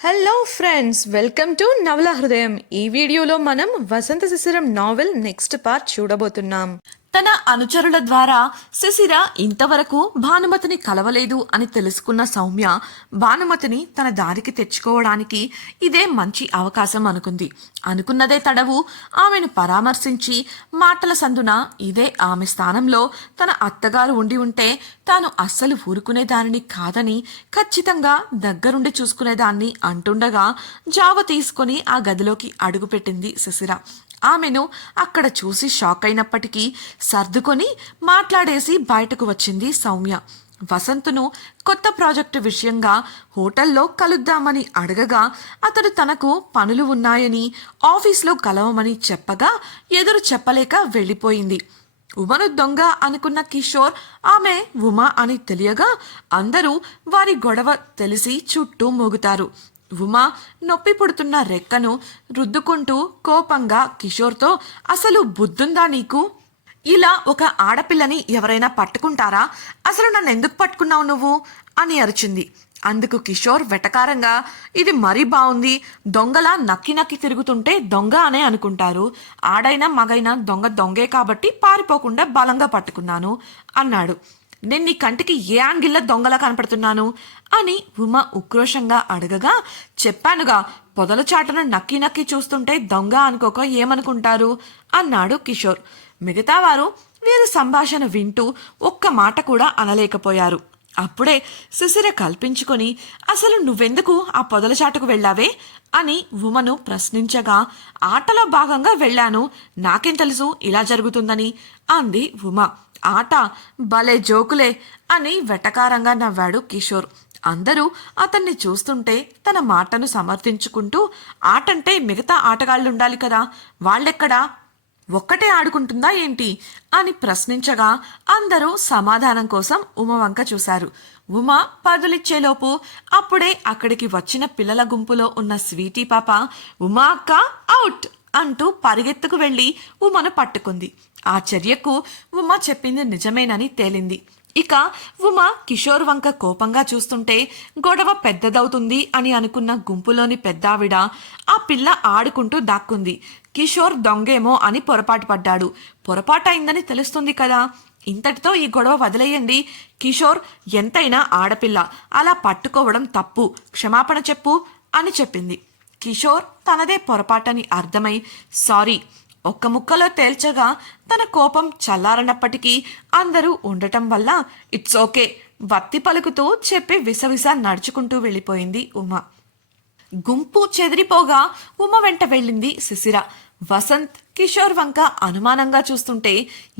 Hello friends welcome to నవల హృదయం ఈ వీడియోలో మనం Vasantha Shishiram novel next part చూడబోతున్నాం. తన అనుచరుల ద్వారా శిశిర ఇంతవరకు భానుమతిని కలవలేదు అని తెలుసుకున్న సౌమ్య భానుమతిని తన దారికి తెచ్చుకోవడానికి ఇదే మంచి అవకాశం అనుకుంది. అనుకున్నదే తడవు. ఆమెను పరామర్శించి మాటల సందున ఇదే ఆమె స్థానంలో తన అత్తగారు ఉండి ఉంటే తాను అస్సలు ఊరుకునేదానిని కాదని ఖచ్చితంగా దగ్గరుండి చూసుకునేదాన్ని అంటుండగా జావ తీసుకొని ఆ గదిలోకి అడుగుపెట్టింది శిశిర ఆమెను అక్కడ చూసి షాక్ అయినప్పటికీ సర్దుకొని మాట్లాడేసి బయటకు వచ్చింది సౌమ్య. వసంతును కొత్త ప్రాజెక్టు విషయంగా హోటల్లో కలుద్దామని అడగగా అతడు తనకు పనులు ఉన్నాయని ఆఫీస్లో కలవమని చెప్పగా ఎదురు చెప్పలేక వెళ్ళిపోయింది. ఉమను దొంగ అనుకున్న కిషోర్ ఆమె ఉమా అని తెలియగా అందరూ వారి గొడవ తెలిసి చుట్టూ మోగుతారు. ఉమా నొప్పి పుడుతున్న రెక్కను రుద్దుకుంటూ కోపంగా కిషోర్తో అసలు బుద్ధుందా నీకు? ఇలా ఒక ఆడపిల్లని ఎవరైనా పట్టుకుంటారా? అసలు నన్ను ఎందుకు పట్టుకున్నావు నువ్వు? అని అరిచింది. అందుకు కిషోర్ వెటకారంగా ఇది మరీ బాగుంది దొంగలా నక్కి నక్కి తిరుగుతుంటే దొంగ అనే అనుకుంటారు. ఆడైనా మగైనా దొంగ దొంగే కాబట్టి పారిపోకుండా బలంగా పట్టుకున్నాను అన్నాడు. నేను నీ కంటికి ఏ యాంగిల్లో దొంగలా కనపడుతున్నాను? అని ఉమ ఉక్రోషంగా అడగగా చెప్పానుగా పొదల చాటను నక్కి నక్కి చూస్తుంటే దొంగ అనుకోక ఏమనుకుంటారు? అన్నాడు కిషోర్. మిగతా వారు వీరి సంభాషణ వింటూ ఒక్క మాట కూడా అనలేకపోయారు. అప్పుడే శిశిర కల్పించుకొని అసలు నువ్వెందుకు ఆ పొదల చాటుకు వెళ్ళావే? అని ఉమను ప్రశ్నించగా ఆటలో భాగంగా వెళ్ళాను. నాకేం తెలుసు ఇలా జరుగుతుందని? అంది ఉమ. ఆట భలే జోకులే అని వెటకారంగా నవ్వాడు కిషోర్. అందరూ అతన్ని చూస్తుంటే తన మాటను సమర్థించుకుంటూ ఆటంటే మిగతా ఆటగాళ్ళు ఉండాలి కదా. వాళ్ళెక్కడా? ఒక్కటే ఆడుకుంటుందా ఏంటి? అని ప్రశ్నించగా అందరూ సమాధానం కోసం ఉమవంక చూశారు. ఉమ పదులిచ్చేలోపు అప్పుడే అక్కడికి వచ్చిన పిల్లల గుంపులో ఉన్న స్వీటీ పాప ఉమా అక్క అవుట్! అంటూ పరిగెత్తుకు వెళ్ళి ఉమను పట్టుకుంది. ఆ చర్యకు ఉమ చెప్పింది నిజమేనని తేలింది. ఇక ఉమ కిషోర్ వంక కోపంగా చూస్తుంటే గొడవ పెద్దదవుతుంది అని అనుకున్న గుంపులోని పెద్దావిడ ఆ పిల్ల ఆడుకుంటూ దాక్కుంది. కిషోర్ దొంగేమో అని పొరపాటు పడ్డాడు. పొరపాటైందని తెలుస్తుంది కదా. ఇంతటితో ఈ గొడవ వదిలేయండి. కిషోర్ ఎంతైనా ఆడపిల్ల. అలా పట్టుకోవడం తప్పు. క్షమాపణ చెప్పు అని చెప్పింది. కిషోర్ తనదే పొరపాటని అర్థమై సారీ ఒక్క ముక్కలో తేల్చగా తన కోపం చల్లారనప్పటికీ అందరూ ఉండటం వల్ల ఇట్స్ ఓకే వత్తి పలుకుతూ చెప్పి విసవిస నడుచుకుంటూ వెళ్ళిపోయింది ఉమ. గుంపు చెదిరిపోగా ఉమ వెంట వెళ్ళింది శిశిర. వసంత్ కిషోర్ వంక అనుమానంగా చూస్తుంటే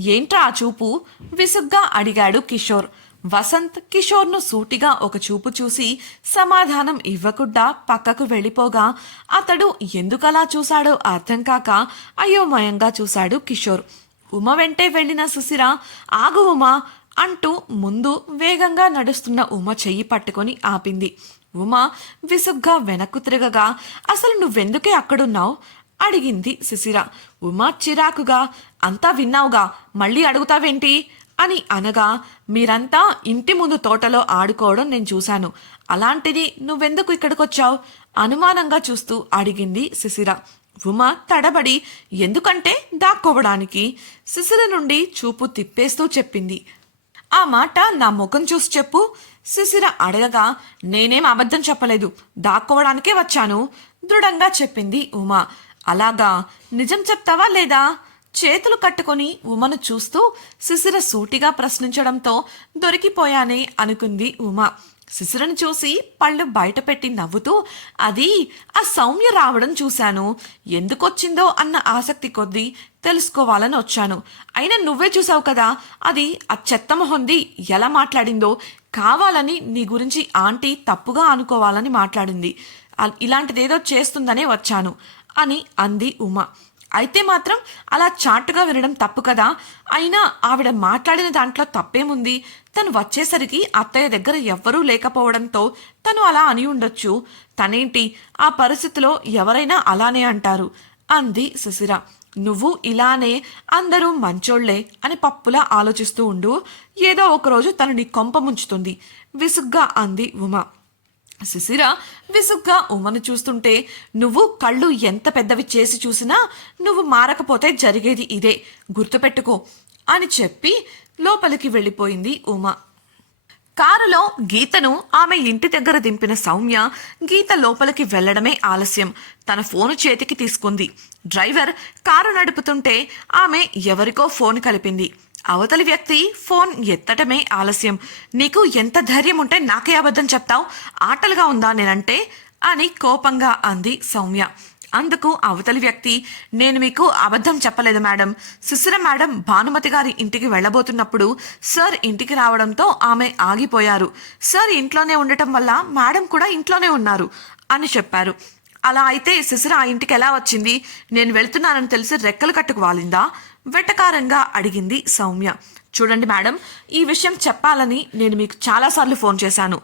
ఏంట్రా ఆ చూపు? విసుగ్గా అడిగాడు కిషోర్. వసంత్ కిషోర్ను సూటిగా ఒక చూపు చూసి సమాధానం ఇవ్వకుండా పక్కకు వెళ్ళిపోగా అతడు ఎందుకలా చూశాడో అర్థం కాక అయోమయంగా చూశాడు కిషోర్. ఉమ వెంటే వెళ్ళిన సుశిర ఆగు ఉమా అంటూ ముందు వేగంగా నడుస్తున్న ఉమ చెయ్యి పట్టుకొని ఆపింది. ఉమ విసుగ్గా వెనక్కు తిరగగా అసలు నువ్వెందుకే అక్కడున్నావు? అడిగింది శిశిర ఉమ చిరాకుగా అంతా విన్నావుగా మళ్ళీ అడుగుతావేంటి? అని అనగా మీరంతా ఇంటి ముందు తోటలో ఆడుకోవడం నేను చూశాను. అలాంటిది నువ్వెందుకు ఇక్కడికొచ్చావు? అనుమానంగా చూస్తూ అడిగింది శిశిర. ఉమ తడబడి ఎందుకంటే దాక్కోవడానికి? శిశిర నుండి చూపు తిప్పేస్తూ చెప్పింది. ఆ మాట నా ముఖం చూసి చెప్పు. శిశిర అడగగా నేనేం అబద్ధం చెప్పలేదు. దాక్కోవడానికే వచ్చాను. దృఢంగా చెప్పింది ఉమా. అలాగా? నిజం చెప్తావా లేదా? చేతులు కట్టుకొని ఉమను చూస్తూ శిశిర సూటిగా ప్రశ్నించడంతో దొరికిపోయానే అనుకుంది ఉమ. శిశిరను చూసి పళ్ళు బయటపెట్టి నవ్వుతూ అది ఆ సౌమ్య రావడం చూశాను. ఎందుకొచ్చిందో అన్న ఆసక్తి కొద్దీ తెలుసుకోవాలని వచ్చాను. అయినా నువ్వే చూసావు కదా అది ఆ చెత్త మొహంది ఎలా మాట్లాడిందో. కావాలని నీ గురించి ఆంటీ తప్పుగా అనుకోవాలని మాట్లాడింది. ఇలాంటిదేదో చేస్తుందనే వచ్చాను అని అంది ఉమ. అయితే మాత్రం అలా చాటుగా వినడం తప్పు కదా? అయినా ఆవిడ మాట్లాడిన దాంట్లో తప్పేముంది? తను వచ్చేసరికి అత్తయ్య దగ్గర ఎవ్వరూ లేకపోవడంతో తను అలా అని ఉండొచ్చు. తనేంటి ఆ పరిస్థితిలో ఎవరైనా అలానే అంటారు? అంది సుశిర నువ్వు ఇలానే అందరూ మంచోళ్ళే అని పప్పులా ఆలోచిస్తూ ఉండు. ఏదో ఒకరోజు తను నీ కొంప ముంచుతుంది. విసుగ్గా అంది ఉమ. శిశిర విసుగ్గా ఉమను చూస్తుంటే నువ్వు కళ్ళు ఎంత పెద్దవి చేసి చూసినా నువ్వు మారకపోతే జరిగేది ఇదే. గుర్తుపెట్టుకో అని చెప్పి లోపలికి వెళ్ళిపోయింది ఉమ. కారులో గీతను ఆమె ఇంటి దగ్గర దింపిన సౌమ్య గీత లోపలికి వెళ్ళడమే ఆలస్యం. తన ఫోను చేతికి తీసుకుంది. డ్రైవర్ కారు నడుపుతుంటే ఆమె ఎవరికో ఫోన్ కలిపింది. అవతలి వ్యక్తి ఫోన్ ఎత్తటమే ఆలస్యం. నీకు ఎంత ధైర్యం ఉంటే నాకే అబద్ధం చెప్తావు. ఆటలుగా ఉందా నేనంటే? అని కోపంగా అంది సౌమ్య. అందుకు అవతలి వ్యక్తి నేను మీకు అబద్ధం చెప్పలేదు మేడం. సుశిర మేడం భానుమతి గారి ఇంటికి వెళ్ళబోతున్నప్పుడు సార్ ఇంటికి రావడంతో ఆమె ఆగిపోయారు. సార్ ఇంట్లోనే ఉండటం వల్ల మేడం కూడా ఇంట్లోనే ఉన్నారు అని చెప్పారు. అలా అయితే సుశిర ఆ ఇంటికి ఎలా వచ్చింది? నేను వెళ్తున్నానని తెలిసి రెక్కలు కట్టుకు వాలిందా? వెటకారంగా అడిగింది సౌమ్య. చూడండి మేడం ఈ విషయం చెప్పాలని నేను మీకు చాలాసార్లు ఫోన్ చేశాను.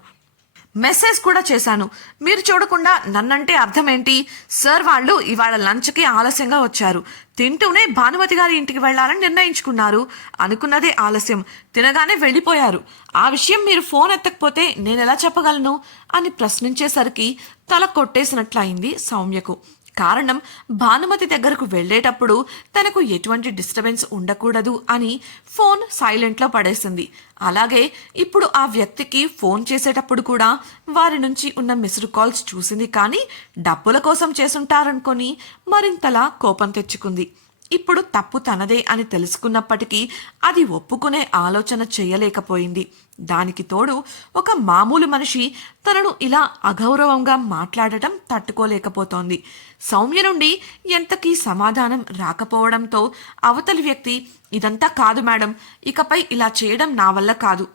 మెసేజ్ కూడా చేశాను. మీరు చూడకుండా నన్నంటే అర్థం ఏంటి సార్ వాళ్ళు ఇవాళ లంచ్కి ఆలస్యంగా వచ్చారు. తింటూనే భానుమతి గారి ఇంటికి వెళ్ళాలని నిర్ణయించుకున్నారు. అనుకున్నదే ఆలస్యం. తినగానే వెళ్ళిపోయారు. ఆ విషయం మీరు ఫోన్ ఎత్తకపోతే నేను ఎలా చెప్పగలను? అని ప్రశ్నించేసరికి తల కొట్టేసినట్లయింది సౌమ్యకు. కారణం భానుమతి దగ్గరకు వెళ్ళేటప్పుడు తనకు ఎటువంటి డిస్టర్బెన్స్ ఉండకూడదు అని ఫోన్ సైలెంట్లో పడేసింది. అలాగే ఇప్పుడు ఆ వ్యక్తికి ఫోన్ చేసేటప్పుడు కూడా వారి నుంచి ఉన్న మిస్డ్ కాల్స్ చూసింది కానీ డబ్బుల కోసం చేసుంటారనుకొని మరింతలా కోపం తెచ్చుకుంది. ఇప్పుడు తప్పు తనదే అని తెలుసుకున్నప్పటికీ అది ఒప్పుకునే ఆలోచన చేయలేకపోయింది. దానికి తోడు ఒక మామూలు మనిషి తనను ఇలా అగౌరవంగా మాట్లాడటం తట్టుకోలేకపోతోంది. సౌమ్య నుండి ఎంతకీ సమాధానం రాకపోవడంతో అవతలి వ్యక్తి ఇదంతా కాదు మేడం ఇకపై ఇలా చేయడం నా వల్ల కాదు.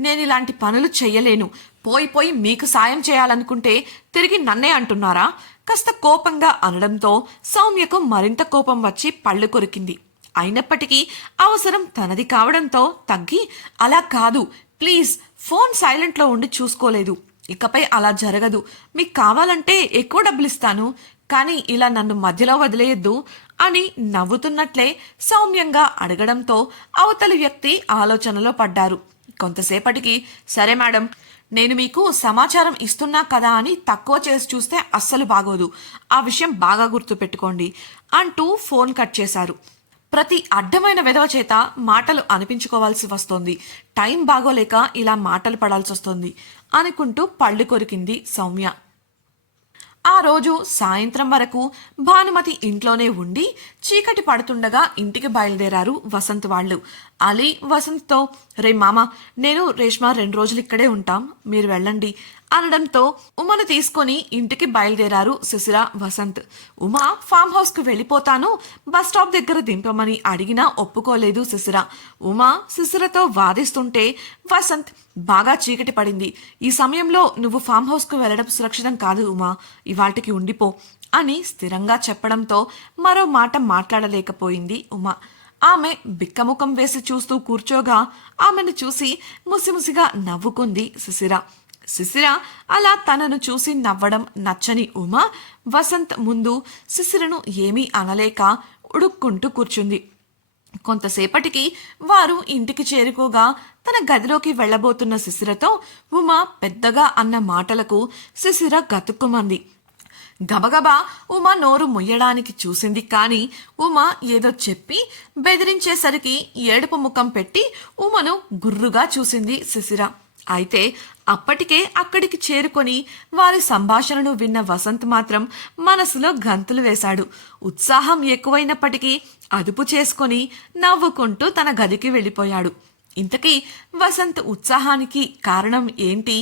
నేను ఇలాంటి పనులు చెయ్యలేను. పోయి పోయి మీకు సాయం చేయాలనుకుంటే తిరిగి నన్నే అంటున్నారా? కాస్త కోపంగా అనడంతో సౌమ్యకు మరింత కోపం వచ్చి పళ్ళు కొరికింది. అయినప్పటికీ అవసరం తనది కావడంతో తగ్గి అలా కాదు ప్లీజ్ ఫోన్ సైలెంట్లో ఉండి చూసుకోలేదు. ఇకపై అలా జరగదు. మీకు కావాలంటే ఎక్కువ డబ్బులు ఇస్తాను కానీ ఇలా నన్ను మధ్యలో వదిలేయద్దు అని నవ్వుతున్నట్లే సౌమ్యంగా అడగడంతో అవతలి వ్యక్తి ఆలోచనలో పడ్డారు. కొంతసేపటికి సరే మేడం నేను మీకు సమాచారం ఇస్తున్నా కదా అని తక్కువ చేసి చూస్తే అస్సలు బాగోదు. ఆ విషయం బాగా గుర్తుపెట్టుకోండి అంటూ ఫోన్ కట్ చేశారు. ప్రతి అడ్డమైన విధవ చేత మాటలు అనిపించుకోవాల్సి వస్తోంది. టైం బాగోలేక ఇలా మాటలు పడాల్సి వస్తుంది అనుకుంటూ పళ్ళు కొరికింది సౌమ్య. ఆ రోజు సాయంత్రం వరకు భానుమతి ఇంట్లోనే ఉండి చీకటి పడుతుండగా ఇంటికి బయలుదేరారు వసంత్ వాళ్ళు. అలీ వసంత్తో రే మామ నేను రేష్మా రెండు రోజులు ఇక్కడే ఉంటాం. మీరు వెళ్ళండి. అనడంతో ఉమను తీసుకొని ఇంటికి బయలుదేరారు శిశిర వసంత్. ఉమ ఫామ్ హౌస్కు వెళ్ళిపోతాను బస్ స్టాప్ దగ్గర దింపమని అడిగినా ఒప్పుకోలేదు శిశిర ఉమ శిశిరతో వాదిస్తుంటే వసంత్ బాగా చీకటి పడింది. ఈ సమయంలో నువ్వు ఫామ్ హౌస్కు వెళ్ళడం సురక్షితం కాదు ఉమా ఇవాటికి ఉండిపో అని స్థిరంగా చెప్పడంతో మరో మాట మాట్లాడలేకపోయింది ఉమా. ఆమె బిక్కముఖం వేసి చూస్తూ కూర్చోగా ఆమెను చూసి ముసిముసిగా నవ్వుకుంది శిశిర శిశిర అలా తనను చూసి నవ్వడం నచ్చని ఉమ వసంత్ ముందు శిశిరను ఏమీ అనలేక ఉడుక్కుంటూ కూర్చుంది. కొంతసేపటికి వారు ఇంటికి చేరుకోగా తన గదిలోకి వెళ్ళబోతున్న శిశిరతో ఉమ పెద్దగా అన్న మాటలకు శిశిర గతుక్కుమంది. గబగబా ఉమ నోరు ముయ్యడానికి చూసింది కానీ ఉమ ఏదో చెప్పి బెదిరించేసరికి ఏడుపు ముఖం పెట్టి ఉమను గుర్రుగా చూసింది శిశిర అయితే అప్పటికే అక్కడికి చేరుకొని వారి సంభాషణను విన్న వసంత్ మాత్రం మనసులో గంతులు వేశాడు. ఉత్సాహం ఎక్కువైనప్పటికీ అదుపు చేసుకొని నవ్వుకుంటూ తన గదికి వెళ్ళిపోయాడు. ఇంతకీ వసంత్ ఉత్సాహానికి కారణం ఏంటి?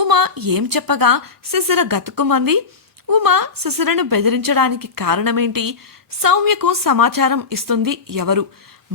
ఉమా ఏం చెప్పగా శిశిర గతుకుమంది? ఉమా శిశిరను బెదిరించడానికి కారణమేంటి? సౌమ్యకు సమాచారం ఇస్తుంది ఎవరు?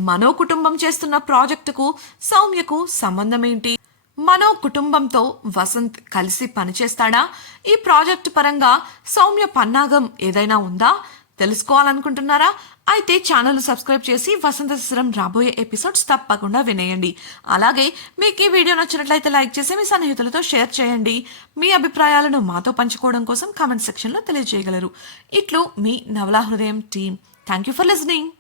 మనో కుటుంబం చేస్తున్న ప్రాజెక్టుకు సౌమ్యకు సంబంధమేంటి? మనో కుటుంబంతో వసంత్ కలిసి పనిచేస్తాడా? ఈ ప్రాజెక్టు పరంగా సౌమ్య పన్నాగం ఏదైనా ఉందా? తెలుసుకోవాలనుకుంటున్నారా? అయితే ఛానల్ సబ్స్క్రైబ్ చేసి వసంత శిశిరం రాబోయే ఎపిసోడ్స్ తప్పకుండా వినేయండి. అలాగే మీకు ఈ వీడియో నచ్చినట్లయితే లైక్ చేసి మీ సన్నిహితులతో షేర్ చేయండి. మీ అభిప్రాయాలను మాతో పంచుకోవడం కోసం కామెంట్ సెక్షన్లో తెలియజేయగలరు. ఇట్లు మీ నవలా హృదయం team. Thank you for listening.